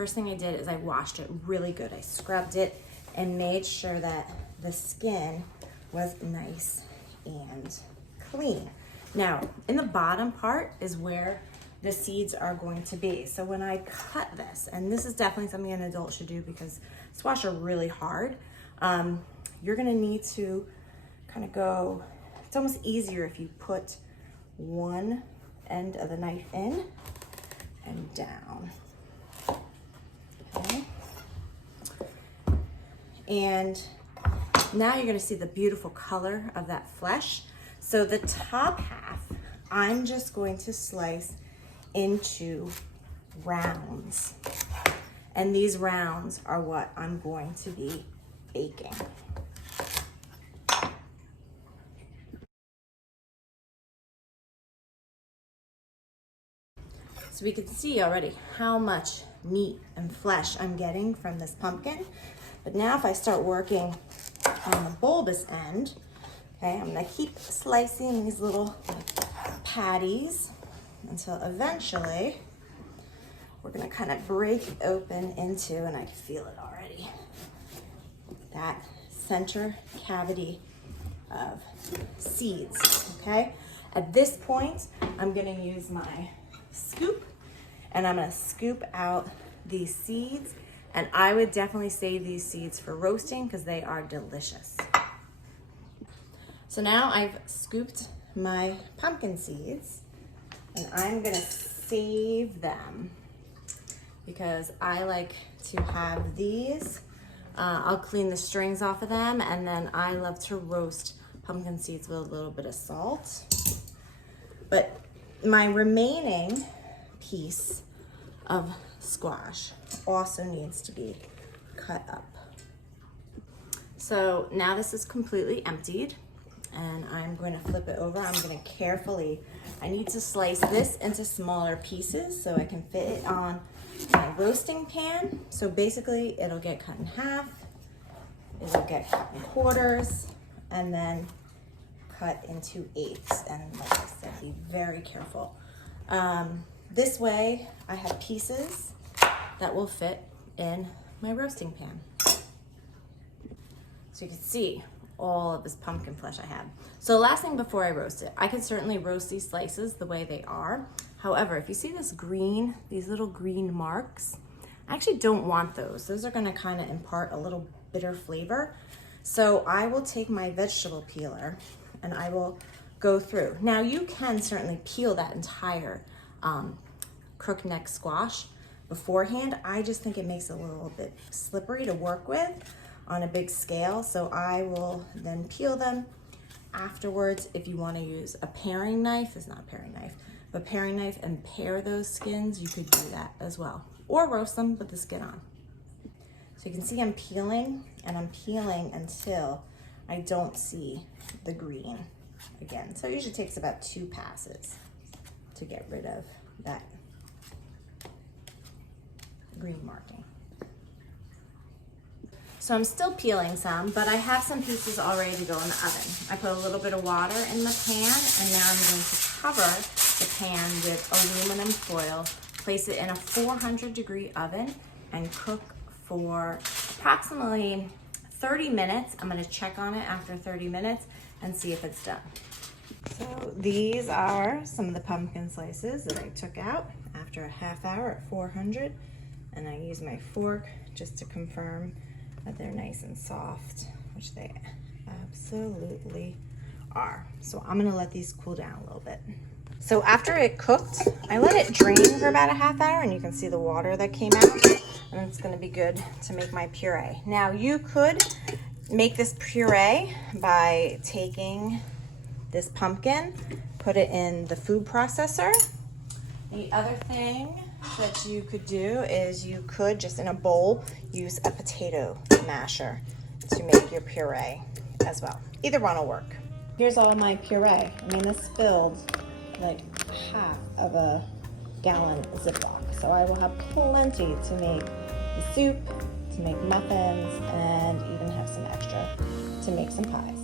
first thing I did is I washed it really good. I scrubbed it and made sure that the skin was nice and clean. Now, in the bottom part is where the seeds are going to be. So when I cut this, and this is definitely something an adult should do because squash are really hard, you're gonna need to kind of go, it's almost easier if you put one end of the knife in and down, okay? And now you're gonna see the beautiful color of that flesh. So the top half, I'm just going to slice into rounds. And these rounds are what I'm going to be baking. So we can see already how much meat and flesh I'm getting from this pumpkin. But now if I start working on the bulbous end, okay, I'm gonna keep slicing these little patties until eventually we're gonna kind of break open into, and I can feel it already, that center cavity of seeds, okay? At this point, I'm gonna use my scoop and I'm gonna scoop out these seeds, and I would definitely save these seeds for roasting because they are delicious. So now I've scooped my pumpkin seeds and I'm gonna save them because I like to have these. I'll clean the strings off of them, and then I love to roast pumpkin seeds with a little bit of salt. But my remaining piece of squash also needs to be cut up. So now this is completely emptied, and I'm going to flip it over. I'm going to carefully, I need to slice this into smaller pieces so I can fit it on my roasting pan. So basically it'll get cut in half, it'll get cut in quarters, and then cut into eighths. And like I said, be very careful. This way I have pieces that will fit in my roasting pan. So you can see all of this pumpkin flesh I have. So last thing before I roast it, I can certainly roast these slices the way they are. However, if you see this green, these little green marks, I actually don't want those. Those are gonna kind of impart a little bitter flavor. So I will take my vegetable peeler and I will go through. Now you can certainly peel that entire crookneck squash beforehand. I just think it makes it a little bit slippery to work with on a big scale. So I will then peel them afterwards. If you want to use a paring knife, it's not a paring knife, but paring knife, and pare those skins, you could do that as well. Or roast them with the skin on. So you can see I'm peeling, and I'm peeling until I don't see the green again. So it usually takes about 2 passes to get rid of that green marking. So I'm still peeling some, but I have some pieces all ready to go in the oven. I put a little bit of water in the pan, and now I'm going to cover the pan with aluminum foil, place it in a 400-degree oven, and cook for approximately 30 minutes. I'm gonna check on it after 30 minutes and see if it's done. So these are some of the pumpkin slices that I took out after a half hour at 400, and I use my fork just to confirm that they're nice and soft, which they absolutely are. So I'm gonna let these cool down a little bit. So after it cooked, I let it drain for about a half hour, and you can see the water that came out, and it's gonna be good to make my puree. Now you could make this puree by taking this pumpkin, put it in the food processor. The other thing that you could do is you could just in a bowl use a potato masher to make your puree as well. Either one will work. Here's all my puree. I mean, this filled like half of a gallon Ziploc. So I will have plenty to make the soup, to make muffins, and even have some extra to make some pies.